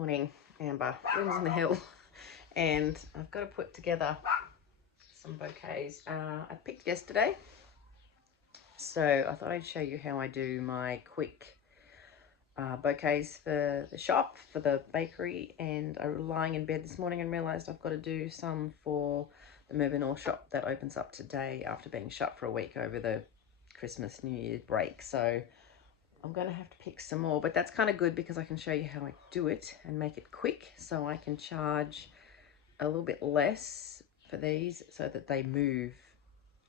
Morning, Amber. Wind's in the hill, and I've got to put together some bouquets. I picked yesterday, so I thought I'd show you how I do my quick bouquets for the shop, for the bakery. And I was lying in bed this morning and realised I've got to do some for the Mirboo North shop that opens up today after being shut for a week over the Christmas New Year break. So I'm going to have to pick some more, but that's kind of good because I can show you how I do it and make it quick, so I can charge a little bit less for these so that they move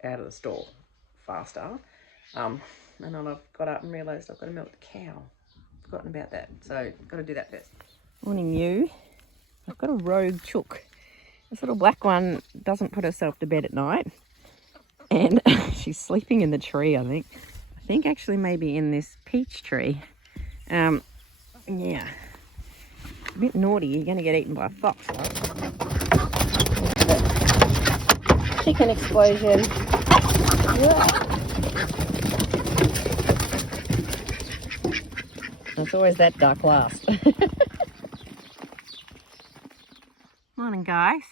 out of the store faster. And then I've got up and realised I've got to milk the cow. Forgotten about that, so I've got to do that first. Morning, you. I've got a rogue chook. This little black one doesn't put herself to bed at night, and she's sleeping in the tree, I think. I think actually maybe in this peach tree. Yeah, a bit naughty. You're going to get eaten by a fox, right? Chicken explosion. Yeah. It's always that duck last. Morning, guys.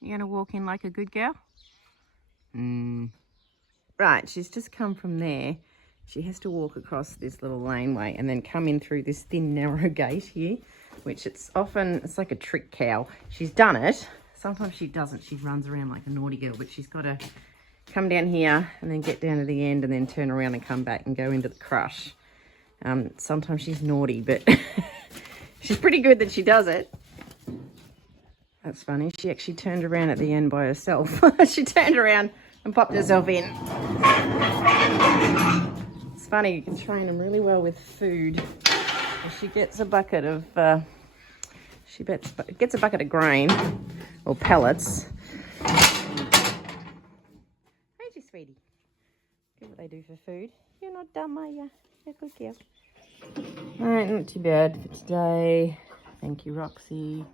You going to walk in like a good girl? Right, she's just come from there. She has to walk across this little laneway and then come in through this thin, narrow gate here, which it's like a trick cow. She's done it. Sometimes she doesn't. She runs around like a naughty girl, but she's got to come down here and then get down to the end and then turn around and come back and go into the crush. Sometimes she's naughty, but she's pretty good that she does it. That's funny. She actually turned around at the end by herself. She turned around and popped herself in. It's funny, you can train them really well with food. She gets a bucket of gets a bucket of grain or pellets. Where's your sweetie? Good what they do for food. You're not dumb, are you? You're a good girl. Alright, not too bad for today. Thank you, Roxy.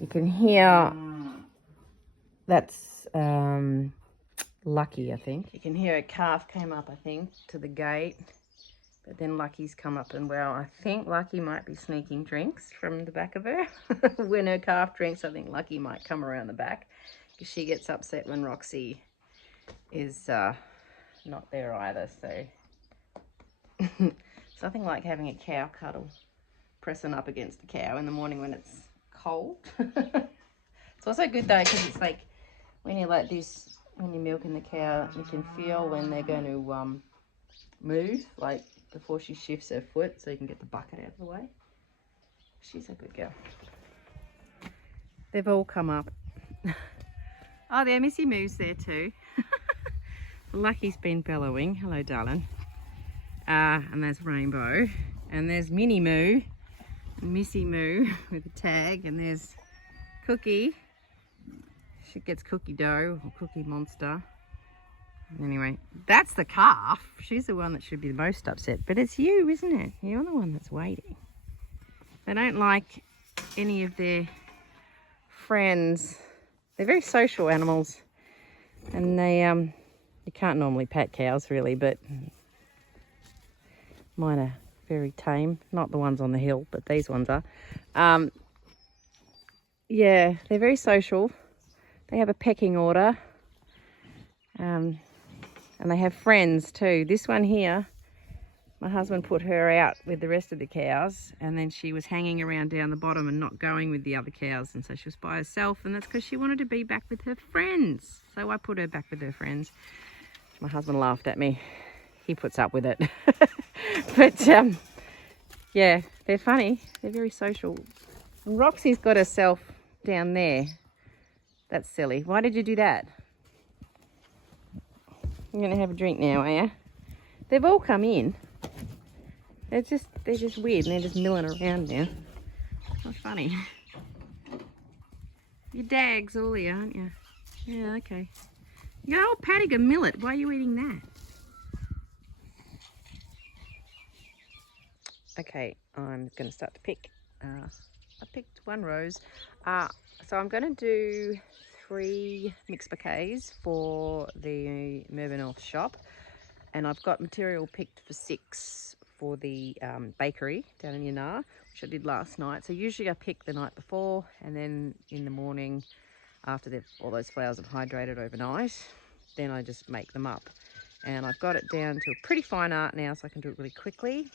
You can hear that's Lucky, I think. You can hear a calf came up, I think, to the gate. But then Lucky's come up, and well, I think Lucky might be sneaking drinks from the back of her. When her calf drinks, I think Lucky might come around the back, because she gets upset when Roxy is not there either. So it's nothing like having a cow cuddle, pressing up against the cow in the morning when it's cold. It's also good though, because it's like when you're like this, when you're milking the cow, you can feel when they're going to move, like before she shifts her foot, so you can get the bucket out of the way. She's a good girl. They've all come up. Oh, there, Missy Moo's there too. Lucky's been bellowing. Hello, darling. And there's Rainbow. And there's Minnie Moo, Missy Moo with a tag, and there's Cookie. She gets Cookie Dough or Cookie Monster. Anyway, that's the calf. She's the one that should be the most upset. But it's you, isn't it? You're the one that's waiting. They don't like any of their friends. They're very social animals. And they, you can't normally pat cows really, but mine are very tame. Not the ones on the hill, but these ones are. Yeah, they're very social. They have a pecking order. And they have friends too. This one here, my husband put her out with the rest of the cows, and then she was hanging around down the bottom and not going with the other cows, and so she was by herself, and that's because she wanted to be back with her friends. So I put her back with her friends. My husband laughed at me. He puts up with it. But yeah, they're funny. They're very social. And Roxy's got herself down there. That's silly. Why did you do that? You're going to have a drink now, are you? They've all come in. They're just weird, and they're just milling around now. Not funny. You're dags all here, aren't you? Yeah, okay. You got a whole paddock of millet. Why are you eating that? Okay, I'm going to start to pick. I picked one rose. So I'm going to do 3 mixed bouquets for the Mirboo North shop, and I've got material picked for 6 for the bakery down in Yinnar, which I did last night. So usually I pick the night before, and then in the morning, after all those flowers have hydrated overnight, then I just make them up. And I've got it down to a pretty fine art now, so I can do it really quickly,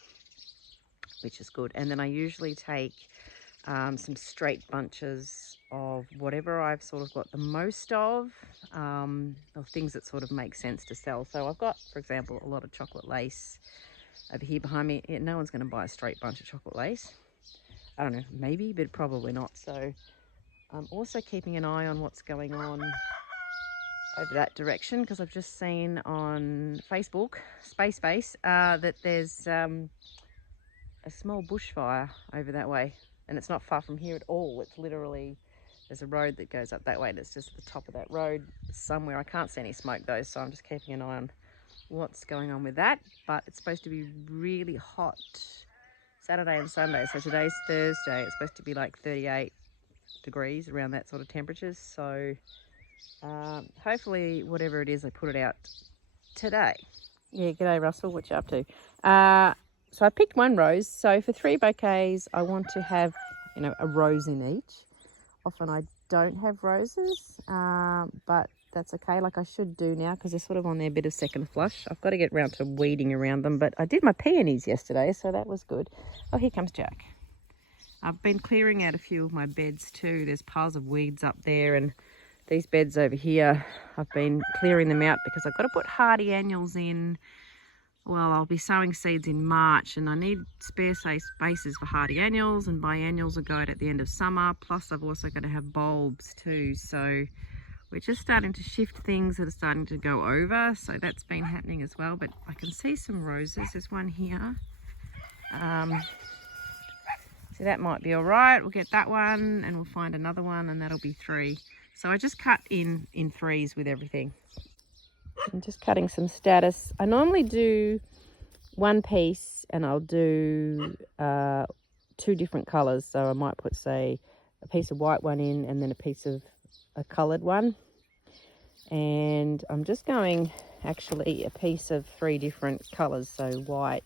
which is good. And then I usually take some straight bunches of whatever I've sort of got the most of things that sort of make sense to sell. So I've got, for example, a lot of chocolate lace over here behind me. Yeah, no one's going to buy a straight bunch of chocolate lace. I don't know, maybe, but probably not. So I'm also keeping an eye on what's going on over that direction, because I've just seen on Facebook, Space, that there's a small bushfire over that way. And it's not far from here at all. It's literally, there's a road that goes up that way, and it's just at the top of that road somewhere. I can't see any smoke though, so I'm just keeping an eye on what's going on with that. But it's supposed to be really hot Saturday and Sunday. So today's Thursday. It's supposed to be like 38 degrees, around that sort of temperatures. So hopefully whatever it is, I put it out today. Yeah, g'day Russell, what you up to? So I picked one rose. So for 3 bouquets, I want to have, you know, a rose in each. Often I don't have roses, but that's okay. Like I should do now, because they're sort of on their bit of second flush. I've got to get around to weeding around them, but I did my peonies yesterday, so that was good. Oh, here comes Jack. I've been clearing out a few of my beds too. There's piles of weeds up there, and these beds over here, I've been clearing them out because I've got to put hardy annuals in. Well, I'll be sowing seeds in March, and I need spare spaces for hardy annuals, and biennials will go out at the end of summer. Plus I've also got to have bulbs too. So we're just starting to shift things that are starting to go over. So that's been happening as well. But I can see some roses. There's one here. So that might be all right. We'll get that one, and we'll find another one, and that'll be 3. So I just cut in 3s with everything. I'm just cutting some status. I normally do one piece, and I'll do 2 different colours. So I might put, say, a piece of white one in, and then a piece of a coloured one. And I'm just going actually a piece of 3 different colours. So white,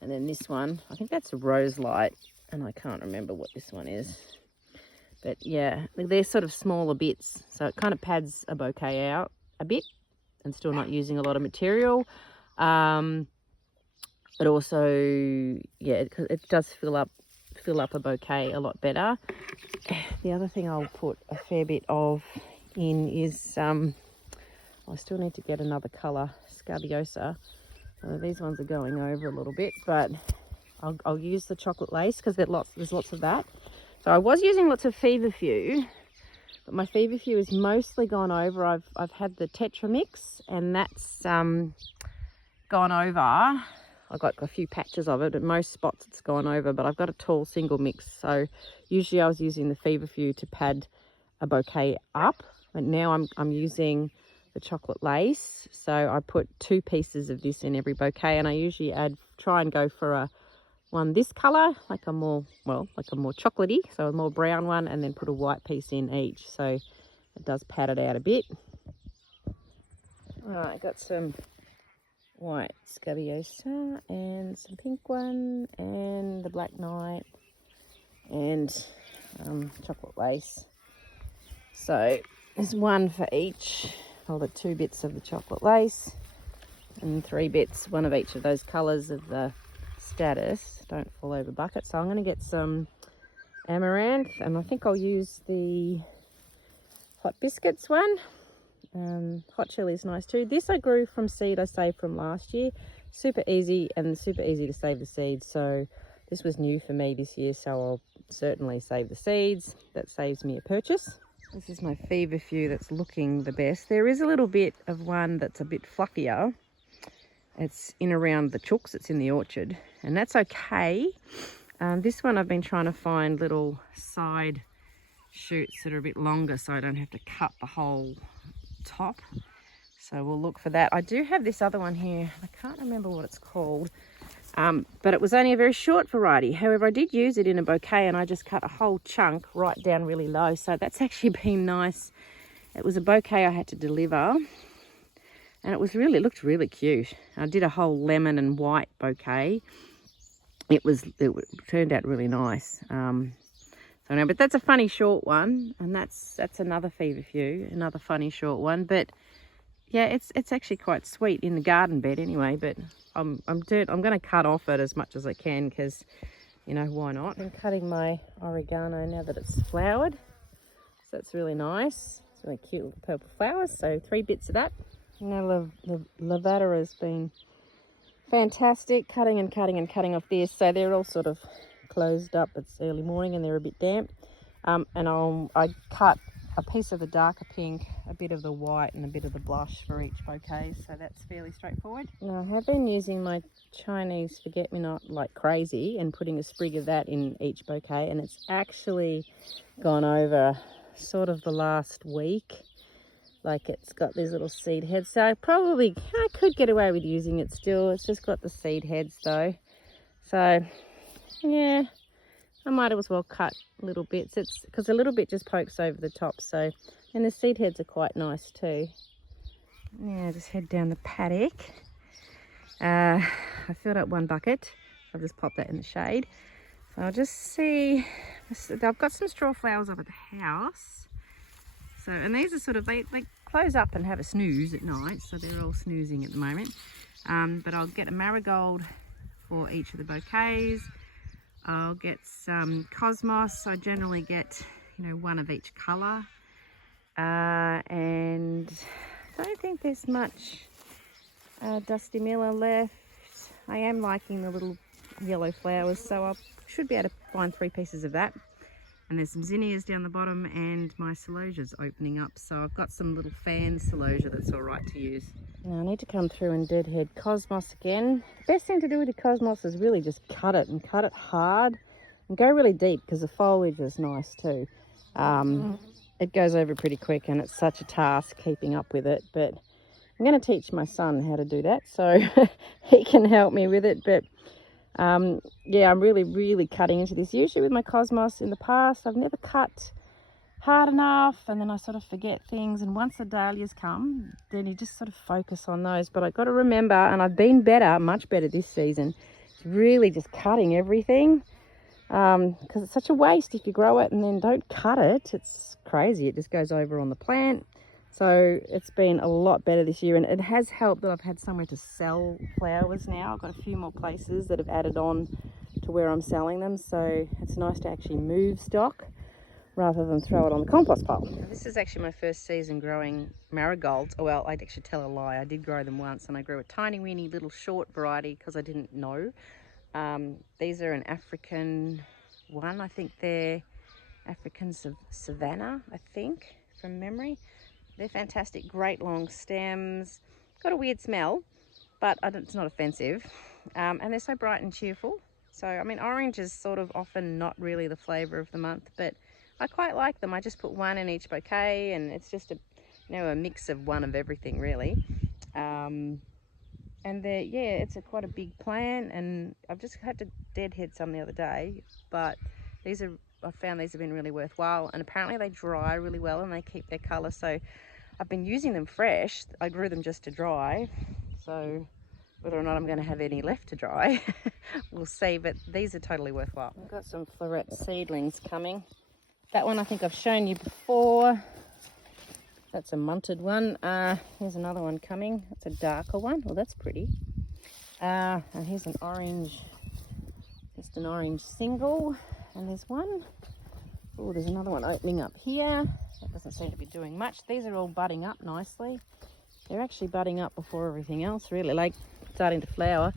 and then this one, I think that's a rose light, and I can't remember what this one is. But yeah, they're sort of smaller bits, so it kind of pads a bouquet out a bit, and still not using a lot of material, but also, yeah, it does fill up a bouquet a lot better. The other thing I'll put a fair bit of in is I still need to get another colour, Scabiosa. These ones are going over a little bit, but I'll use the chocolate lace because there's lots of that. So I was using lots of feverfew, but my feverfew is mostly gone over. I've had the Tetra mix, and that's gone over. I've got a few patches of it, at most spots it's gone over, but I've got a tall single mix. So usually I was using the feverfew to pad a bouquet up, but now I'm using the chocolate lace. So I put 2 pieces of this in every bouquet, and I usually try and go for one this colour, like a more chocolatey, so a more brown one, and then put a white piece in each, so it does pad it out a bit. Alright, I got some white Scabiosa and some pink one, and the black knight, and chocolate lace. So there's 1 for each. I'll put 2 bits of the chocolate lace and 3 bits, 1 of each of those colours of the status. Don't fall over bucket. So I'm going to get some amaranth, and I think I'll use the hot biscuits one. Hot chili is nice too. This I grew from seed I saved from last year. Super easy, and super easy to save the seeds. So this was new for me this year, so I'll certainly save the seeds. That saves me a purchase. This is my feverfew that's looking the best. There is a little bit of one that's a bit fluffier. It's in around the chooks, it's in the orchard, and that's okay. This one I've been trying to find little side shoots that are a bit longer, so I don't have to cut the whole top. So we'll look for that. I do have this other one here. I can't remember what it's called, but it was only a very short variety. However, I did use it in a bouquet, and I just cut a whole chunk right down really low. So that's actually been nice. It was a bouquet I had to deliver, and it looked really cute. I did a whole lemon and white bouquet, it turned out really nice. So no, but that's a funny short one, and that's another feverfew, another funny short one. But yeah, it's actually quite sweet in the garden bed anyway. But I'm going to cut off it as much as I can because, you know, why not? I'm cutting my oregano now that it's flowered, so that's really nice. It's really cute little purple flowers. So 3 bits of that. Now the lavender has been fantastic, cutting and cutting and cutting off this. So they're all sort of closed up. It's early morning and they're a bit damp. And I cut a piece of the darker pink, a bit of the white and a bit of the blush for each bouquet. So that's fairly straightforward. Now I have been using my Chinese forget-me-not like crazy and putting a sprig of that in each bouquet, and it's actually gone over sort of the last week. Like it's got these little seed heads, so I could get away with using it still. It's just got the seed heads though. So yeah, I might as well cut little bits. It's because a little bit just pokes over the top. So, and the seed heads are quite nice too. Now just head down the paddock. I filled up 1 bucket. I'll just pop that in the shade. So I'll just see. I've got some straw flowers up at the house. So, and these are sort of, they close up and have a snooze at night, so they're all snoozing at the moment. But I'll get a marigold for each of the bouquets. I'll get some cosmos. I generally get, you know, 1 of each colour. And I don't think there's much Dusty Miller left. I am liking the little yellow flowers, so I should be able to find 3 pieces of that. And there's some zinnias down the bottom, and my celosia's opening up. So I've got some little fan celosia that's all right to use. Now I need to come through and deadhead cosmos again. The best thing to do with the cosmos is really just cut it, and cut it hard and go really deep, because the foliage is nice too. It goes over pretty quick, and it's such a task keeping up with it. But I'm going to teach my son how to do that, so he can help me with it. But yeah, I'm really cutting into this. Usually with my cosmos in the past, I've never cut hard enough, and then I sort of forget things. And once the dahlias come, then you just sort of focus on those. But I've got to remember, and I've been better, much better this season, it's really just cutting everything, because it's such a waste if you grow it and then don't cut it. It's crazy. It just goes over on the plant. So it's been a lot better this year, and it has helped that I've had somewhere to sell flowers now. I've got a few more places that have added on to where I'm selling them, so it's nice to actually move stock rather than throw it on the compost pile. Now, this is actually my first season growing marigolds. Oh, well, I'd actually tell a lie. I did grow them once, and I grew a tiny weeny little short variety because I didn't know. These are an African one. I think they're African Savannah, I think, from memory. They're fantastic, great long stems. Got a weird smell, but it's not offensive. And they're so bright and cheerful. So, I mean, orange is sort of often not really the flavour of the month, but I quite like them. I just put 1 in each bouquet, and it's just a mix of 1 of everything really. And yeah, it's quite a big plant, and I've just had to deadhead some the other day, but I found these have been really worthwhile, and apparently they dry really well and they keep their colour. So I've been using them fresh. I grew them just to dry, so whether or not I'm going to have any left to dry we'll see, but these are totally worthwhile. I've got some floret seedlings coming. That one I think I've shown you before. That's a munted one. Here's another one coming. It's a darker one. Well, that's pretty. And here's an orange, just an orange single. And there's one. Oh, there's another one opening up here. That doesn't seem to be doing much. These are all budding up nicely. They're actually budding up before everything else, really, like starting to flower.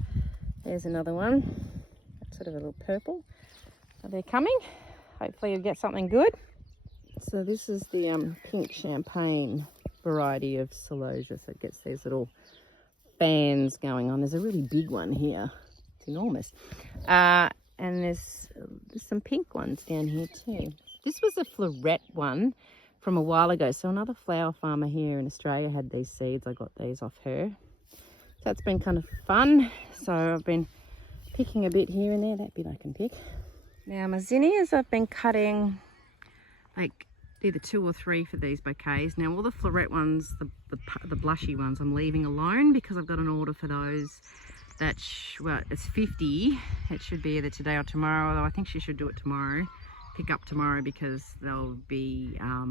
There's another one. That's sort of a little purple. So they're coming. Hopefully you'll get something good. So this is the pink champagne variety of celosia. So it gets these little fans going on. There's a really big one here. It's enormous. And there's some pink ones down here too. This was a floret one from a while ago. So another flower farmer here in Australia had these seeds. I got these off her. So that's been kind of fun. So I've been picking a bit here and there. That bit I can pick. Now my zinnias I've been cutting like either 2 or 3 for these bouquets. Now all the floret ones, the blushy ones, I'm leaving alone because I've got an order for those. well, it's 50. It should be either today or tomorrow, although I think she should do it tomorrow. Pick up tomorrow because they'll be, I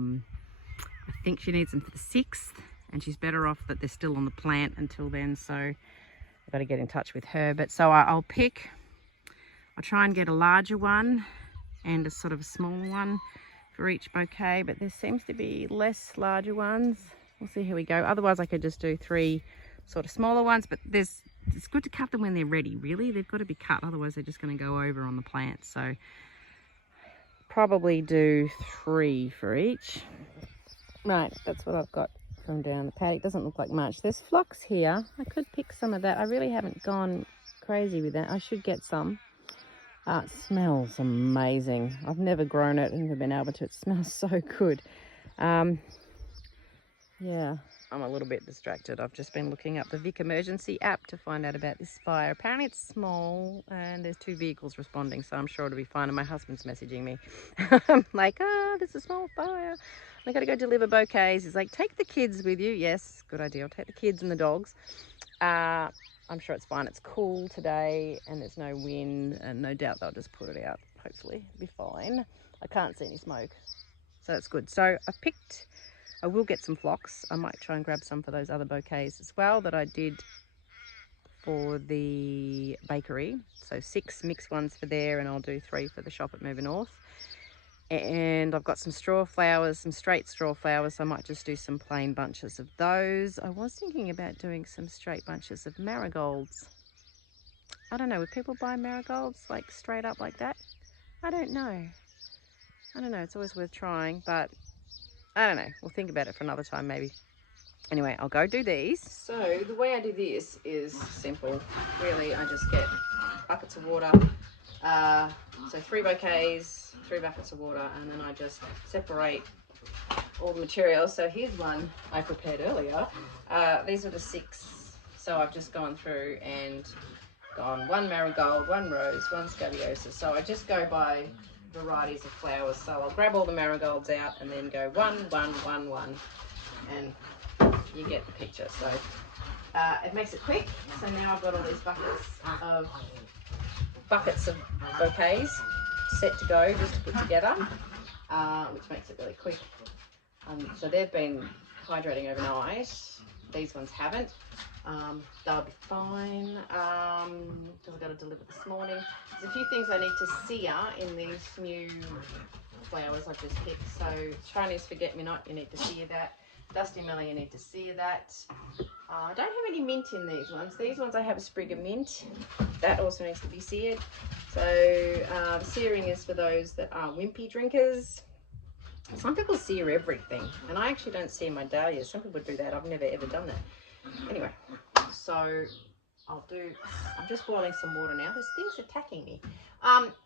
think she needs them for the 6th, and she's better off that they're still on the plant until then, so I've got to get in touch with her. But so I'll try and get a larger one and a sort of a smaller one for each bouquet, but there seems to be less larger ones. We'll see how we go. Otherwise I could just do 3 sort of smaller ones, but it's good to cut them when they're ready, really. They've got to be cut, otherwise they're just going to go over on the plant. So probably do 3 for each. Right, that's what I've got from down the paddock. Doesn't look like much. There's phlox here. I could pick some of that. I really haven't gone crazy with that. I should get some. It smells amazing. I've never grown it, never been able to. It smells so good. Yeah, I'm a little bit distracted. I've just been looking up the Vic emergency app to find out about this fire. Apparently it's small and there's 2 vehicles responding, so I'm sure it'll be fine. And my husband's messaging me. I'm like, there's a small fire. I got to go deliver bouquets. He's like, take the kids with you. Yes, good idea. I'll take the kids and the dogs. I'm sure it's fine. It's cool today and there's no wind, and no doubt they'll just put it out. Hopefully it'll be fine. I can't see any smoke, so that's good. So I will get some phlox. I might try and grab some for those other bouquets as well that I did for the bakery. So 6 mixed ones for there, and I'll do 3 for the shop at Mirboo North. And I've got some straw flowers, some straight straw flowers, so I might just do some plain bunches of those. I was thinking about doing some straight bunches of marigolds. I don't know, would people buy marigolds like straight up like that? I don't know. It's always worth trying, but I don't know. We'll think about it for another time maybe. Anyway, I'll go do these. So the way I do this is simple. Really, I just get buckets of water. So 3 bouquets, 3 buckets of water, and then I just separate all the materials. So here's one I prepared earlier. These are the 6. So I've just gone through and gone 1 marigold, 1 rose, 1 scabious. So I just go by varieties of flowers. So I'll grab all the marigolds out and then go 1, 1, 1, 1, and you get the picture. So it makes it quick. So now I've got all these buckets of bouquets set to go, just to put together, which makes it really quick. So they've been hydrating overnight. These ones haven't. They'll be fine because I've got to deliver this morning. There's a few things I need to sear in these new flowers I've just picked. So Chinese forget-me-not, you need to sear that. Dusty Miller, you need to sear that. I don't have any mint in these ones. These ones I have a sprig of mint. That also needs to be seared. So the searing is for those that are wimpy drinkers. Some people sear everything, and I actually don't sear my dahlias. Some people do that. I've never ever done that. Anyway, so I'm just boiling some water now. There's things attacking me.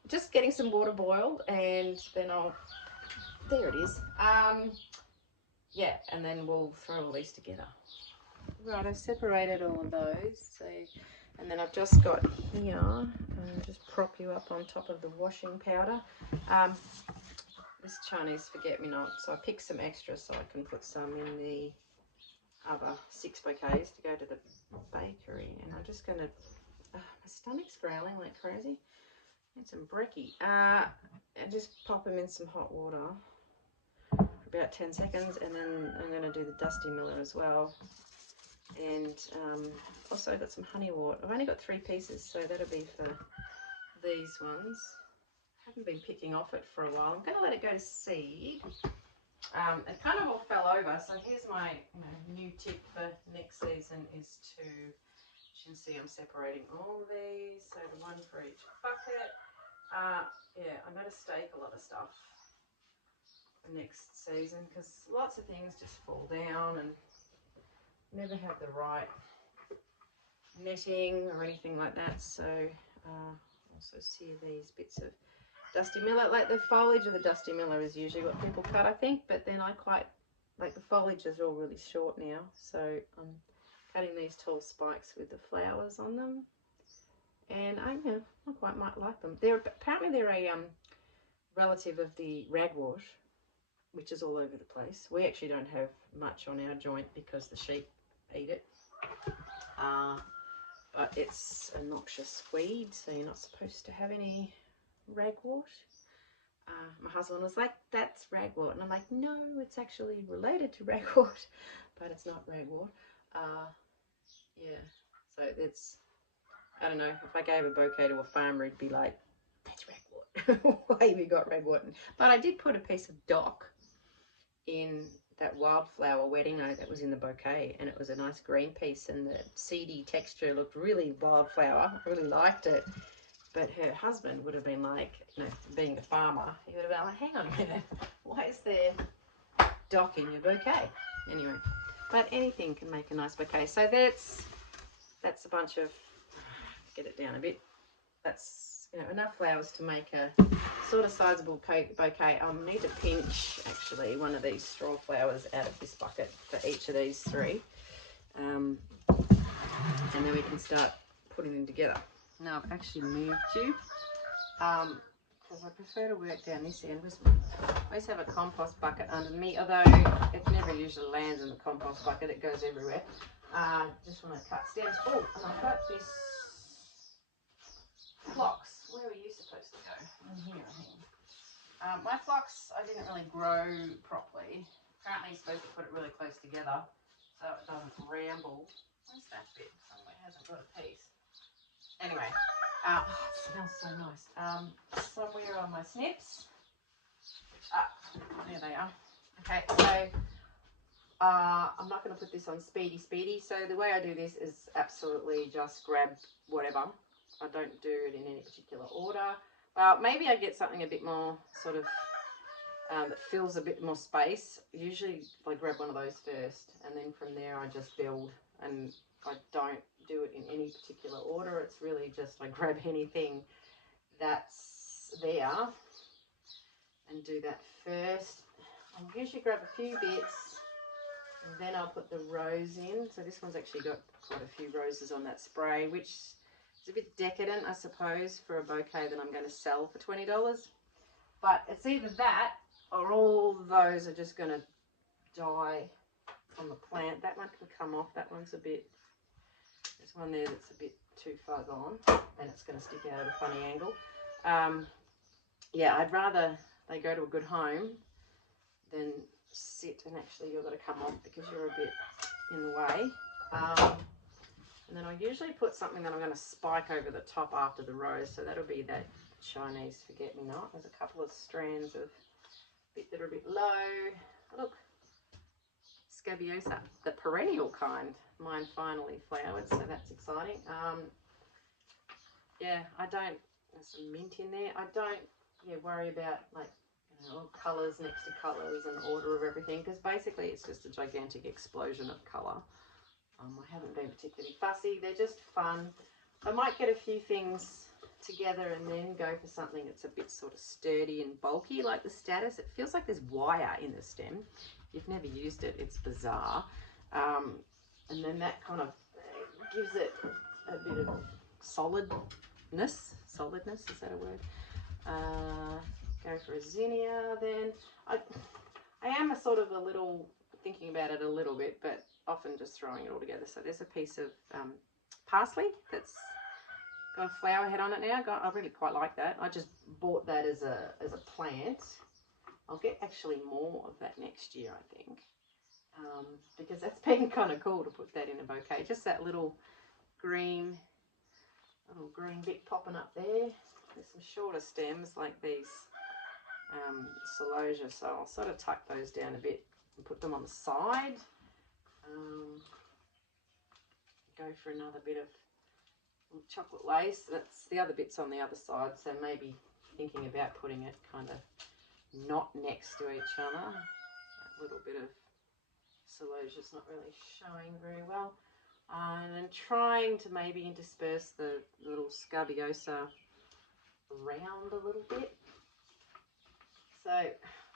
Just getting some water boiled, and then there it is. Yeah, and then we'll throw all these together. Right, I've separated all of those. So, and then I've just got here, just prop you up on top of the washing powder. This Chinese forget-me-not, so I picked some extra so I can put some in the other 6 bouquets to go to the bakery. And I'm just going to, my stomach's growling like crazy. Need some brekkie. And just pop them in some hot water for about 10 seconds, and then I'm going to do the Dusty Miller as well. And also got some honey wort. I've only got 3 pieces, so that'll be for these ones. Haven't been picking off it for a while. I'm going to let it go to seed. It kind of all fell over, so here's my new tip for next season is to, as you can see, I'm separating all of these, so the 1 for each bucket. Yeah, I'm going to stake a lot of stuff for next season because lots of things just fall down and never have the right netting or anything like that. So also sear these bits of Dusty Miller. Like the foliage of the Dusty Miller is usually what people cut, I think, but then I quite like the foliage is all really short now, so I'm cutting these tall spikes with the flowers on them, and I quite might like them. Apparently they're a relative of the ragwort, which is all over the place. We actually don't have much on our joint because the sheep eat it. but it's a noxious weed, so you're not supposed to have any ragwort. My husband was like, that's ragwort, and I'm like, no, it's actually related to ragwort, but it's not ragwort. Yeah, so it's, I don't know, if I gave a bouquet to a farmer, he'd be like, that's ragwort. Why have you got ragwort? But I did put a piece of dock in that wildflower wedding oak that was in the bouquet, and it was a nice green piece, and the seedy texture looked really wildflower. I really liked it. But her husband would have been like, you know, being a farmer, he would have been like, hang on a minute, why is there dock in your bouquet? Anyway, but anything can make a nice bouquet. So that's a bunch of, get it down a bit, that's, you know, enough flowers to make a sort of sizable bouquet. I'll need to pinch actually one of these straw flowers out of this bucket for each of these three, and then we can start putting them together. Now I've actually moved you because I prefer to work down this end. I always have a compost bucket under me, although it never usually lands in the compost bucket, it goes everywhere. Just want to cut stems. Oh, and I've got this phlox. Where were you supposed to go? In here, I think. My phlox I didn't really grow properly. Apparently you're supposed to put it really close together so it doesn't ramble. Where's that bit? Somewhere hasn't got a piece. Anyway, it smells so nice. Somewhere on my snips. There they are. Okay, so I'm not going to put this on speedy. So the way I do this is absolutely just grab whatever. I don't do it in any particular order. Maybe I get something a bit more sort of that fills a bit more space. Usually I grab one of those first, and then from there I just build, and I don't do it in any particular order. It's really just I grab anything that's there and do that first. I'll usually grab a few bits and then I'll put the rose in. So this one's actually got quite a few roses on that spray, which is a bit decadent, I suppose, for a bouquet that I'm going to sell for $20. But it's either that or all those are just going to die on the plant. That one can come off. That one's a bit, there's one there that's a bit too far gone and it's going to stick out at a funny angle. Yeah, I'd rather they go to a good home than sit and actually you've got to come off because you're a bit in the way. And then I usually put something that I'm going to spike over the top after the rose, so that'll be that Chinese forget-me-not. There's a couple of strands of bit that are a bit low. Look, scabiosa, the perennial kind. Mine finally flowered, so that's exciting. Yeah, I don't, there's some mint in there. I don't worry about like, you know, colours next to colours and order of everything, because basically it's just a gigantic explosion of colour. I haven't been particularly fussy. They're just fun. I might get a few things together and then go for something that's a bit sort of sturdy and bulky, like the status. It feels like there's wire in the stem. If you've never used it, it's bizarre. And then that kind of gives it a bit of solidness. Solidness, is that a word? Go for a zinnia then. I am a sort of a little thinking about it a little bit, but often just throwing it all together. So there's a piece of parsley that's got a flower head on it now. I really quite like that. I just bought that as a plant. I'll get actually more of that next year, I think, because that's been kind of cool to put that in a bouquet. Just that little green bit popping up there. There's some shorter stems like these celosia, so I'll sort of tuck those down a bit and put them on the side. Go for another bit of chocolate lace. That's the other bits on the other side, so maybe thinking about putting it kind of not next to each other. That little bit of celosia is not really showing very well. And then trying to maybe intersperse the little scabiosa around a little bit. So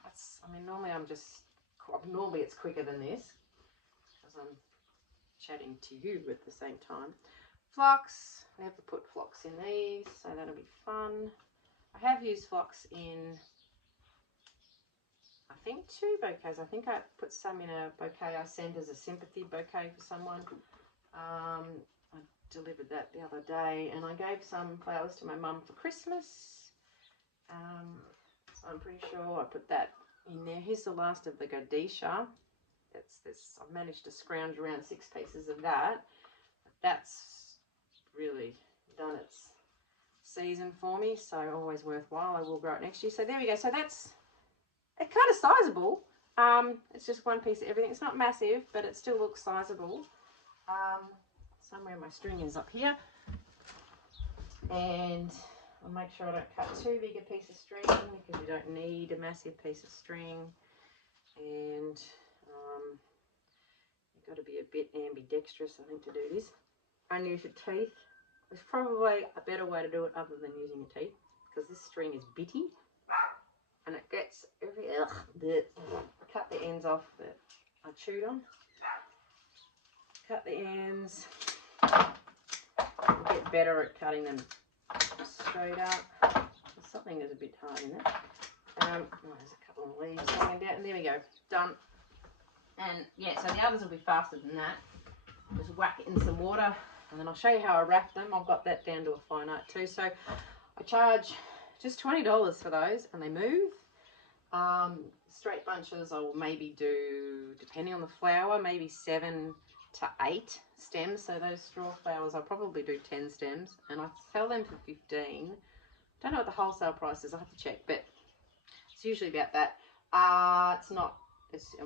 that's, I mean, normally it's quicker than this because I'm chatting to you at the same time. Phlox, we have to put phlox in these, so that'll be fun. I have used phlox in, I think, 2 bouquets. I think I put some in a bouquet I sent as a sympathy bouquet for someone. I delivered that the other day, and I gave some flowers to my mum for Christmas. So I'm pretty sure I put that in there. Here's the last of the Godisha. That's this. I've managed to scrounge around 6 pieces of that. That's really done its season for me, so always worthwhile. I will grow it next year. So there we go. So that's kind of sizable. It's just one piece of everything. It's not massive, but it still looks sizable. Somewhere my string is up here, and I'll make sure I don't cut too big a piece of string because you don't need a massive piece of string, and you've got to be a bit ambidextrous, I think, to do this. Unuse your teeth. There's probably a better way to do it other than using your teeth, because this string is bitty and it gets cut the ends off that I chewed on. Cut the ends. Get better at cutting them straight up. Something is a bit hard in it. There's a couple of leaves hanging down, and there we go, done. And yeah, so the others will be faster than that. Just whack it in some water, and then I'll show you how I wrap them. I've got that down to a fine art too. So I charge just $20 for those, and they move. Straight bunches I will maybe do, depending on the flower, maybe 7 to 8 stems. So those straw flowers I'll probably do 10 stems, and I sell them for 15. Don't know what the wholesale price is, I'll have to check, but it's usually about that.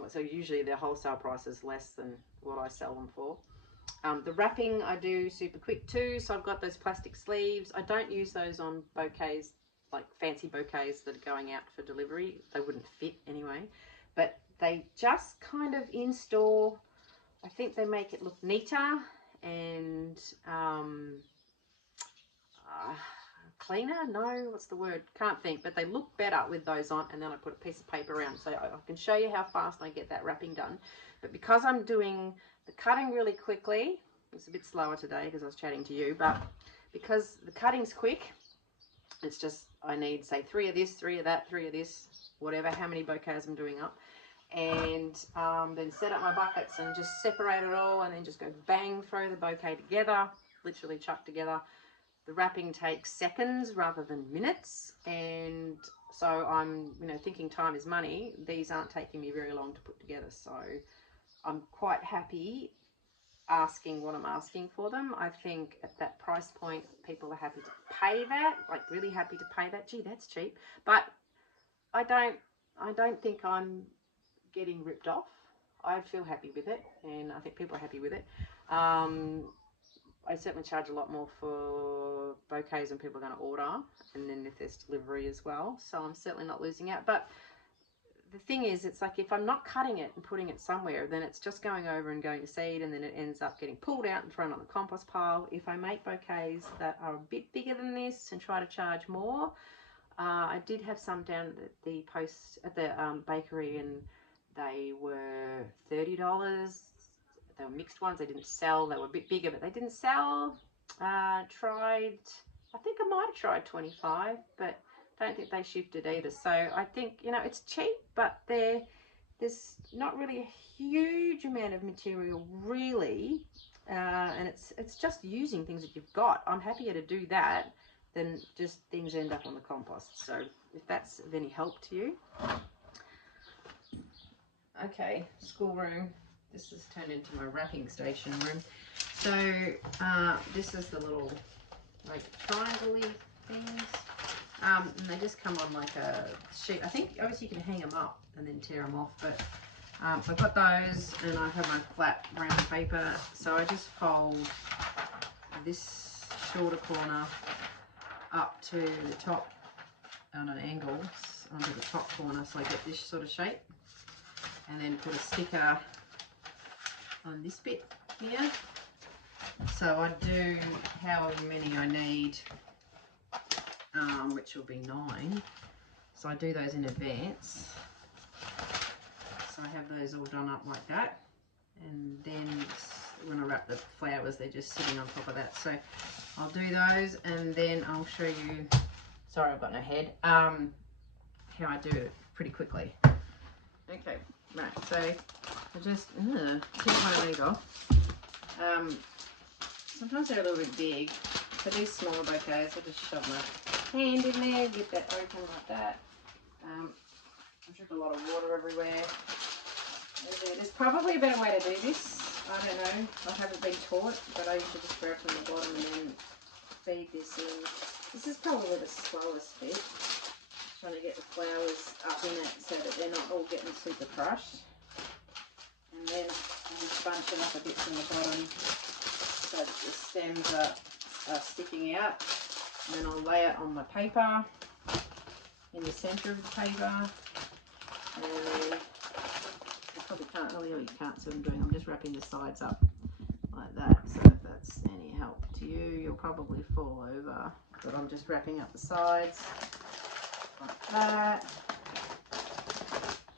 So usually their wholesale price is less than what I sell them for. The wrapping I do super quick too, so I've got those plastic sleeves. I don't use those on bouquets, like fancy bouquets that are going out for delivery. They wouldn't fit anyway, but they just kind of in store, I think they make it look neater and cleaner. No, what's the word? Can't think, but they look better with those on, and then I put a piece of paper around, so I can show you how fast I get that wrapping done. But because I'm doing the cutting really quickly, it's a bit slower today because I was chatting to you, but because the cutting's quick, it's just, I need, say, 3 of this, 3 of that, 3 of this, whatever, how many bouquets I'm doing up, and then set up my buckets and just separate it all, and then just go bang, throw the bouquet together, literally chuck together. The wrapping takes seconds rather than minutes, and so I'm, thinking time is money. These aren't taking me very long to put together, so I'm quite happy asking what I'm asking for them. I think at that price point, people are happy to pay that, like really happy to pay that. Gee, that's cheap. But I don't think I'm getting ripped off. I feel happy with it, and I think people are happy with it. I certainly charge a lot more for bouquets than people are going to order, and then if there's delivery as well, so I'm certainly not losing out. But the thing is, it's like if I'm not cutting it and putting it somewhere, then it's just going over and going to seed, and then it ends up getting pulled out and thrown on the compost pile. If I make bouquets that are a bit bigger than this and try to charge more, I did have some down at the bakery, and they were $30. They were mixed ones. They didn't sell. They were a bit bigger, but they didn't sell. I think I might have tried 25, but don't think they shifted either. So I think, it's cheap, but there's not really a huge amount of material really, and it's just using things that you've got. I'm happier to do that than just things end up on the compost. So if that's of any help to you. Okay, schoolroom. This has turned into my wrapping station room. So this is the little like triangle-y things. And they just come on like a sheet. I think obviously you can hang them up and then tear them off, but so I've got those, and I have my flat brown paper. So I just fold this shorter corner up to the top on an angle onto the top corner, so I get this sort of shape, and then put a sticker on this bit here. So I do however many I need, which will be 9. So I do those in advance. So I have those all done up like that, and then when I wrap the flowers, they're just sitting on top of that. So I'll do those, and then I'll show you, sorry I've got no head, how I do it pretty quickly. Okay, right, so I just take one of these off. sometimes they're a little bit big. For these smaller bouquets, I just shove my hand in there, get that open like that. I drip a lot of water everywhere. There's probably a better way to do this. I don't know. I haven't been taught, but I usually just grab from the bottom and then feed this in. This is probably the slowest bit. Trying to get the flowers up in it so that they're not all getting super crushed. And then I'm just bunching up a bit from the bottom so that the stems are sticking out. And then I'll lay it on my paper in the centre of the paper. And then you probably can't, oh you can't see what I'm doing. I'm just wrapping the sides up like that. So if that's any help to you, you'll probably fall over. But I'm just wrapping up the sides like that.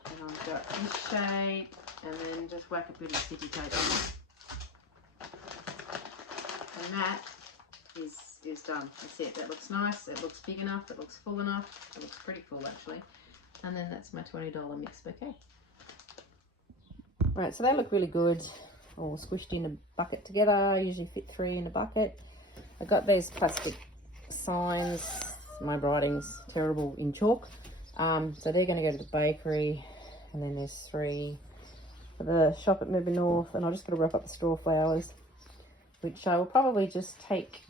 And I've got this shape, and then just whack a bit of sticky tape on it. And that is done. That's it. That looks nice. It looks big enough. It looks full enough. It looks pretty full actually. And then that's my $20 mixed bouquet. Right, so they look really good, all squished in a bucket together. I usually fit 3 in a bucket. I got these plastic signs. My writing's terrible in chalk. So they're going to go to the bakery, and then there's 3 for the shop at Mirboo North, and I'm just going to wrap up the straw flowers, which I will probably just take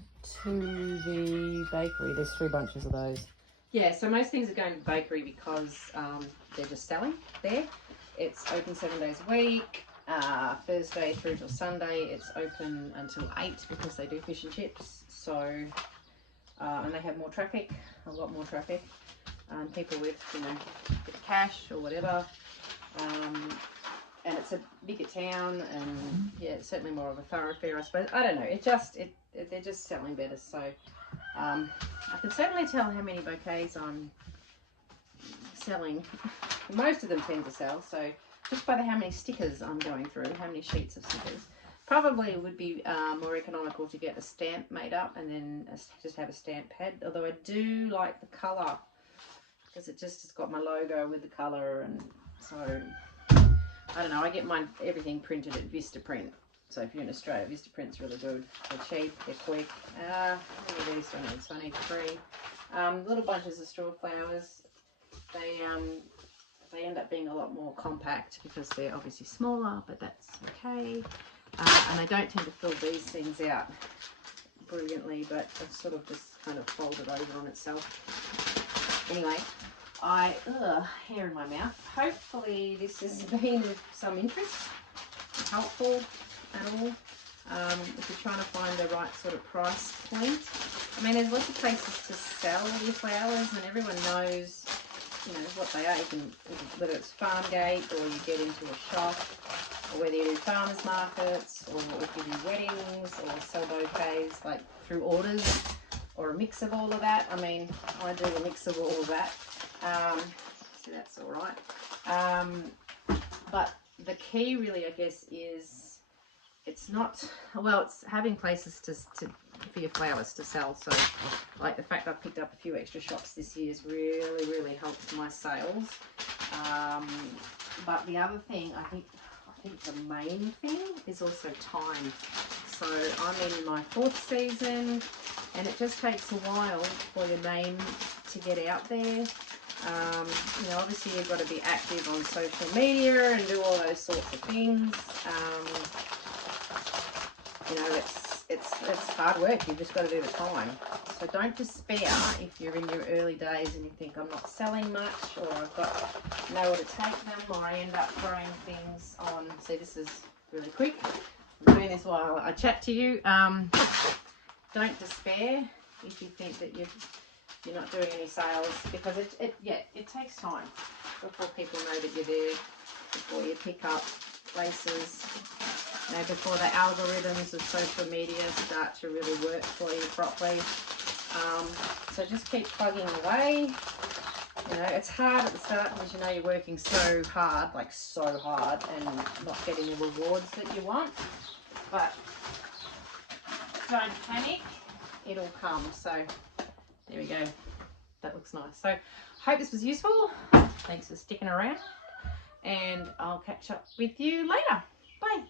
to the bakery. There's 3 bunches of those. Yeah, so most things are going to the bakery because they're just selling there. It's open 7 days a week, Thursday through till Sunday. It's open until 8 because they do fish and chips. So, and they have more traffic, a lot more traffic. People with, you know, bit of cash or whatever. And it's a bigger town, and yeah, it's certainly more of a thoroughfare, I suppose. I don't know. They're just selling better. So I can certainly tell how many bouquets I'm selling. Most of them tend to sell, so just by how many stickers I'm going through, how many sheets of stickers. Probably would be more economical to get a stamp made up and then just have a stamp pad. Although I do like the colour, because it just has got my logo with the colour, and so I don't know. I get everything printed at Vistaprint. So if you're in Australia, Vistaprint's really good. They're cheap, they're quick. How many of these do I need? So I need 3. Little bunches of straw flowers. They end up being a lot more compact because they're obviously smaller, but that's okay. And they don't tend to fill these things out brilliantly, but it's sort of just kind of folded over on itself. Anyway, hair in my mouth. Hopefully this has been of some interest, helpful at all. If you're trying to find the right sort of price point. I mean, there's lots of places to sell your flowers, and everyone knows, you know, what they are. You can, whether it's farm gate, or you get into a shop, or whether you do farmers markets, or if you do weddings, or sell bouquets like through orders, or a mix of all of that. I mean, I do a mix of all of that, so that's all right. But the key really, I guess, is it's not, well, it's having places for your flowers to sell. So like the fact I've picked up a few extra shops this year has really helped my sales. But the other thing, I think the main thing is also time. So I'm in my 4th season, and it just takes a while for your name to get out there. You know, obviously you've got to be active on social media and do all those sorts of things. You know, it's hard work. You've just got to do the time. So don't despair if you're in your early days and you think I'm not selling much, or I've got nowhere to take them, or I end up throwing things on. See, this is really quick. I'm doing this while I chat to you. Don't despair if you think that you're not doing any sales, because it takes time before people know that you're there, before you pick up places, you know, before the algorithms of social media start to really work for you properly. So just keep plugging away. You know, it's hard at the start because you know you're working so hard, like so hard, and not getting the rewards that you want. But don't panic, it'll come. So there we go. That looks nice. So hope this was useful. Thanks for sticking around, and I'll catch up with you later. Bye.